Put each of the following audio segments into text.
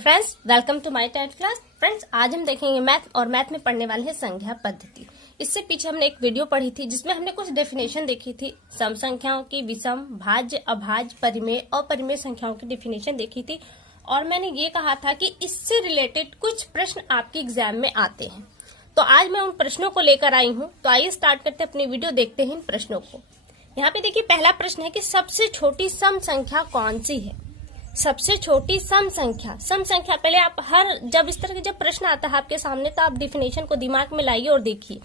Friends, welcome to my tenth class. Friends, आज हम देखेंगे मैथ और मैथ में पढ़ने वाले हैं संख्या पद्धति। इससे पीछे हमने एक वीडियो पढ़ी थी जिसमें हमने कुछ डेफिनेशन देखी थी। सम संख्याओं की, विषम, भाज्य, अभाज्य, परिमेय और परिमेय संख्याओं की डेफिनेशन देखी थी और मैंने ये कहा था कि इससे रिलेटेड कुछ प्रश्न आपके एग्जाम में आते हैं। तो आज मैं उन प्रश्नों को लेकर आई हूँ। तो आइए स्टार्ट करते अपनी वीडियो, देखते हैं इन प्रश्नों को। यहाँ पे देखिए, पहला प्रश्न है कि सबसे छोटी सम संख्या कौन सी है। सबसे छोटी सम संख्या पहले आप जब इस तरह के जब प्रश्न आता है आपके सामने तो आप डिफिनेशन को दिमाग में लाइए और देखिए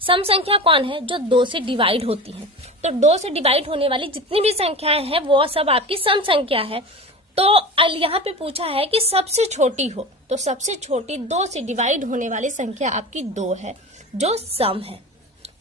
सम संख्या कौन है, जो 2 से डिवाइड होती है। तो 2 से डिवाइड होने वाली जितनी भी संख्याएं हैं वो सब आपकी सम संख्या है। तो यहाँ पे पूछा है कि सबसे छोटी हो, तो सबसे छोटी 2 से डिवाइड होने वाली संख्या आपकी 2 है जो सम है।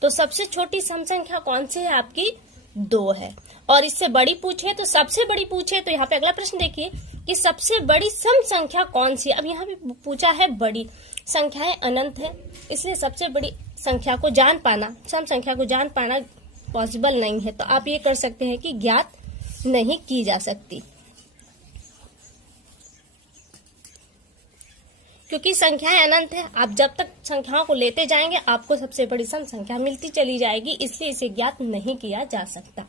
तो सबसे छोटी सम संख्या कौन सी है, आपकी 2 है। और इससे बड़ी पूछे तो सबसे बड़ी पूछे तो यहाँ पे अगला प्रश्न देखिए कि सबसे बड़ी सम संख्या कौन सी है। अब यहाँ पे पूछा है बड़ी, संख्याएं अनंत है, इसलिए सबसे बड़ी संख्या को जान पाना, सम संख्या को जान पाना पॉसिबल नहीं है। तो आप ये कर सकते हैं कि ज्ञात नहीं की जा सकती, क्योंकि संख्याएं अनंत है। आप जब तक संख्याओं को लेते जाएंगे आपको सबसे बड़ी सम संख्या मिलती चली जाएगी, इसलिए इसे ज्ञात नहीं किया जा सकता।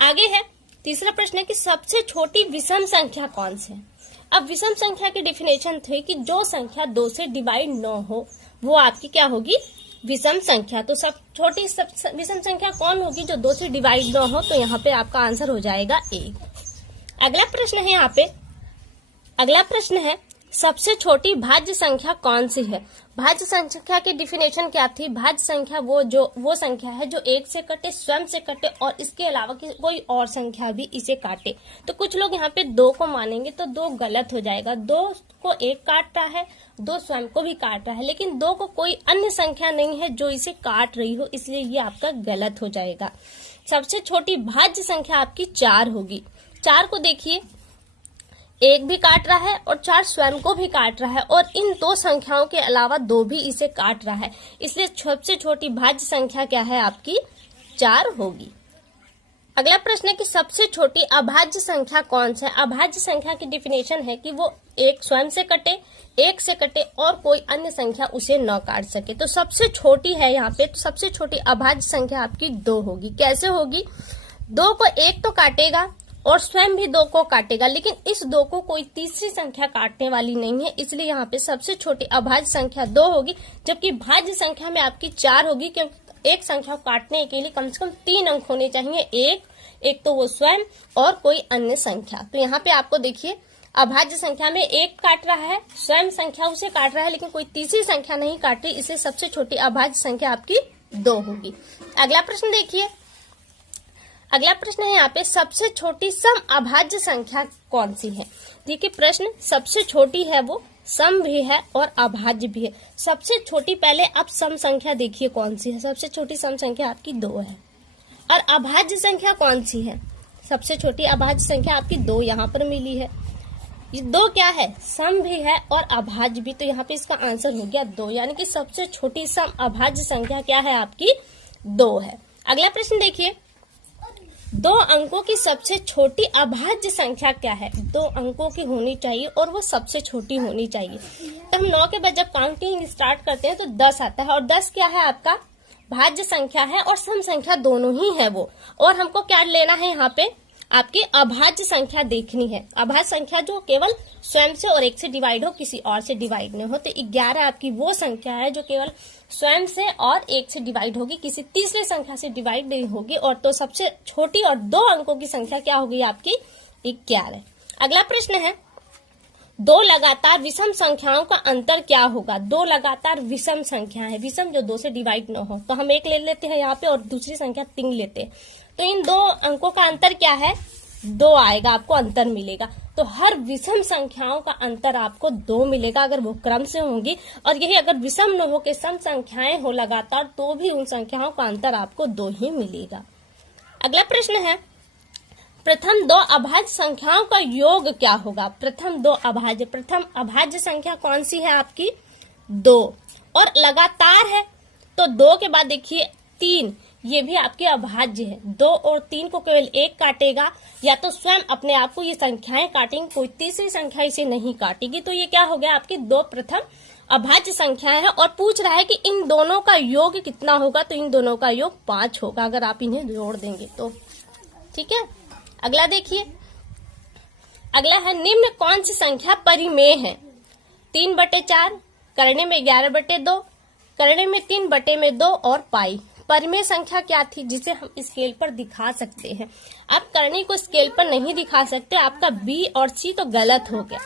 आगे है तीसरा प्रश्न है कि सबसे छोटी विषम संख्या कौन सी है। अब विषम संख्या की डेफिनेशन थी कि जो संख्या 2 से डिवाइड न हो वो आपकी क्या होगी, विषम संख्या। तो सब छोटी विषम संख्या कौन होगी जो 2 से डिवाइड न हो, तो यहाँ पे आपका आंसर हो जाएगा 1। अगला प्रश्न है, यहाँ पे अगला प्रश्न है सबसे छोटी भाज्य संख्या कौन सी है। भाज्य संख्या की डिफिनेशन क्या थी, भाज्य संख्या वो संख्या है जो 1 से कटे, स्वयं से कटे और इसके अलावा कोई और संख्या भी इसे काटे। तो कुछ लोग यहाँ पे 2 को मानेंगे तो 2 गलत हो जाएगा। 2 को 1 काट रहा है, 2 स्वयं को भी काट रहा है, लेकिन 2 को कोई अन्य संख्या नहीं है जो इसे काट रही हो, इसलिए ये आपका गलत हो जाएगा। सबसे छोटी भाज्य संख्या आपकी 4 होगी। 4 को देखिए, 1 भी काट रहा है और 4 स्वयं को भी काट रहा है और इन 2 संख्याओं के अलावा 2 भी इसे काट रहा है, इसलिए सबसे छोटी भाज्य संख्या क्या है, आपकी 4 होगी। अगला प्रश्न है कि सबसे छोटी अभाज्य संख्या कौन सी है। अभाज्य संख्या की डिफिनेशन है कि वो 1 स्वयं से कटे, 1 से कटे और कोई अन्य संख्या उसे न काट सके। तो सबसे छोटी है यहाँ पे, तो सबसे छोटी अभाज्य संख्या आपकी 2 होगी। कैसे होगी, 2 को 1 तो काटेगा और स्वयं भी 2 को काटेगा, लेकिन इस 2 को कोई तीसरी संख्या काटने वाली नहीं है, इसलिए यहाँ पे सबसे छोटी अभाज्य संख्या 2 होगी। जबकि भाज्य संख्या में आपकी 4 होगी, क्योंकि एक संख्या को काटने के लिए कम से कम 3 अंक होने चाहिए, एक तो वो स्वयं और कोई अन्य संख्या। तो यहाँ पे आपको देखिए अभाज्य संख्या में 1 काट रहा है, स्वयं संख्या उसे काट रहा है, लेकिन कोई तीसरी संख्या नहीं काट रही, इसलिए सबसे छोटी अभाज्य संख्या आपकी 2 होगी। अगला प्रश्न देखिए, अगला प्रश्न है यहाँ पे सबसे छोटी सम अभाज्य संख्या कौन सी है। देखिए प्रश्न सबसे छोटी है वो सम भी है और अभाज्य भी है। सबसे छोटी पहले आप सम संख्या देखिए कौन सी है। सबसे छोटी सम संख्या आपकी 2 है। और अभाज्य संख्या कौन सी है, सबसे छोटी अभाज्य संख्या आपकी 2 यहाँ पर मिली है। ये 2 क्या है, सम भी है और अभाज्य भी, तो यहाँ पे इसका आंसर हो गया 2, यानी कि सबसे छोटी सम अभाज्य संख्या क्या है, आपकी 2 है। अगला प्रश्न देखिए, 2 अंकों की सबसे छोटी अभाज्य संख्या क्या है। 2 अंकों की होनी चाहिए और वो सबसे छोटी होनी चाहिए। तो हम 9 के बाद जब काउंटिंग स्टार्ट करते हैं तो 10 आता है, और 10 क्या है, आपका भाज्य संख्या है और सम संख्या दोनों ही है वो। और हमको क्या लेना है, यहाँ पे आपकी अभाज्य संख्या देखनी है। अभाज्य संख्या जो केवल स्वयं से और 1 से डिवाइड हो, किसी और से डिवाइड नहीं हो। तो 11 आपकी वो संख्या है जो केवल स्वयं से और 1 से डिवाइड होगी, किसी तीसरे संख्या से डिवाइड नहीं होगी। और तो सबसे छोटी और 2 अंकों की संख्या क्या होगी, आपकी 11। अगला प्रश्न है 2 लगातार विषम संख्याओं का अंतर क्या होगा। 2 लगातार विषम संख्या है, विषम जो 2 से डिवाइड न हो, तो हम 1 ले लेते हैं यहाँ पे और दूसरी संख्या 3 लेते हैं। तो इन 2 अंकों का अंतर क्या है, 2 आएगा, आपको अंतर मिलेगा। तो हर विषम संख्याओं का अंतर आपको 2 मिलेगा अगर वो क्रम से होंगी, और यही अगर विषम न हो के सम संख्याएं हो लगातार तो भी उन संख्याओं का अंतर आपको 2 ही मिलेगा। अगला प्रश्न है प्रथम 2 अभाज्य संख्याओं का योग क्या होगा। प्रथम अभाज्य संख्या कौन सी है, आपकी 2 और लगातार है। तो 2 के बाद देखिए 3, ये भी आपके अभाज्य है। 2 और 3 को केवल 1 काटेगा, या तो स्वयं अपने आप को ये संख्याएं काटेंगी, कोई तीसरी संख्या इसे नहीं काटेगी। तो ये क्या हो गया, आपकी 2 प्रथम अभाज्य संख्याएं हैं। और पूछ रहा है कि इन दोनों का योग कितना होगा, तो इन दोनों का योग 5 होगा अगर आप इन्हें जोड़ देंगे तो। ठीक है, अगला देखिए, अगला है निम्न कौन सी संख्या परिमेय है। 3/4, करने में 11/2, करने में 3/2 और पाई। परिमेय संख्या क्या थी जिसे हम स्केल पर दिखा सकते हैं। आप करनी को स्केल पर नहीं दिखा सकते, आपका बी और सी तो गलत हो गया।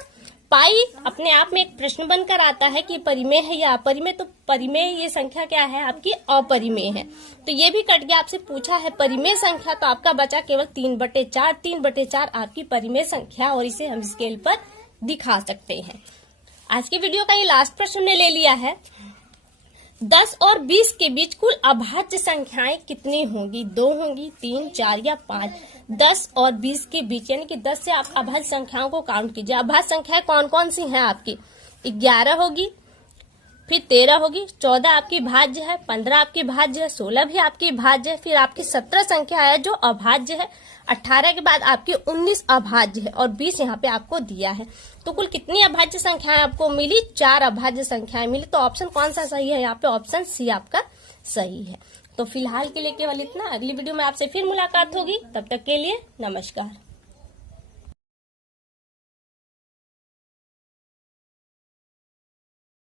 पाई अपने आप में एक प्रश्न बनकर आता है कि परिमेय है या अपरिमेय, तो परिमेय ये संख्या क्या है, आपकी अपरिमेय है। तो ये भी कट गया, आपसे पूछा है परिमेय संख्या, तो आपका बचा केवल 3/4। 3/4 आपकी परिमेय संख्या और इसे हम स्केल पर दिखा सकते हैं। आज की वीडियो का ये लास्ट प्रश्न हमने ले लिया है। 10 और 20 के बीच कुल अभाज्य संख्याएं कितनी होंगी, 2 होंगी, 3, 4 या 5। 10 और 20 के बीच यानी कि 10 से आप अभाज्य संख्याओं को काउंट कीजिए। अभाज्य संख्याएं कौन कौन सी हैं आपकी, 11 होगी, फिर 13 होगी, 14 आपकी भाज्य है, 15 आपकी भाज्य है, 16 भी आपकी भाज्य है, फिर आपकी 17 संख्या है जो अभाज्य है, 18 के बाद आपकी 19 अभाज्य है और 20 यहाँ पे आपको दिया है। तो कुल कितनी अभाज्य संख्याएं आपको मिली, 4 अभाज्य संख्याएं मिली। तो ऑप्शन कौन सा सही है, यहाँ पे ऑप्शन सी आपका सही है। तो फिलहाल के लिए केवल इतना, अगली वीडियो में आपसे फिर मुलाकात होगी, तब तक के लिए नमस्कार।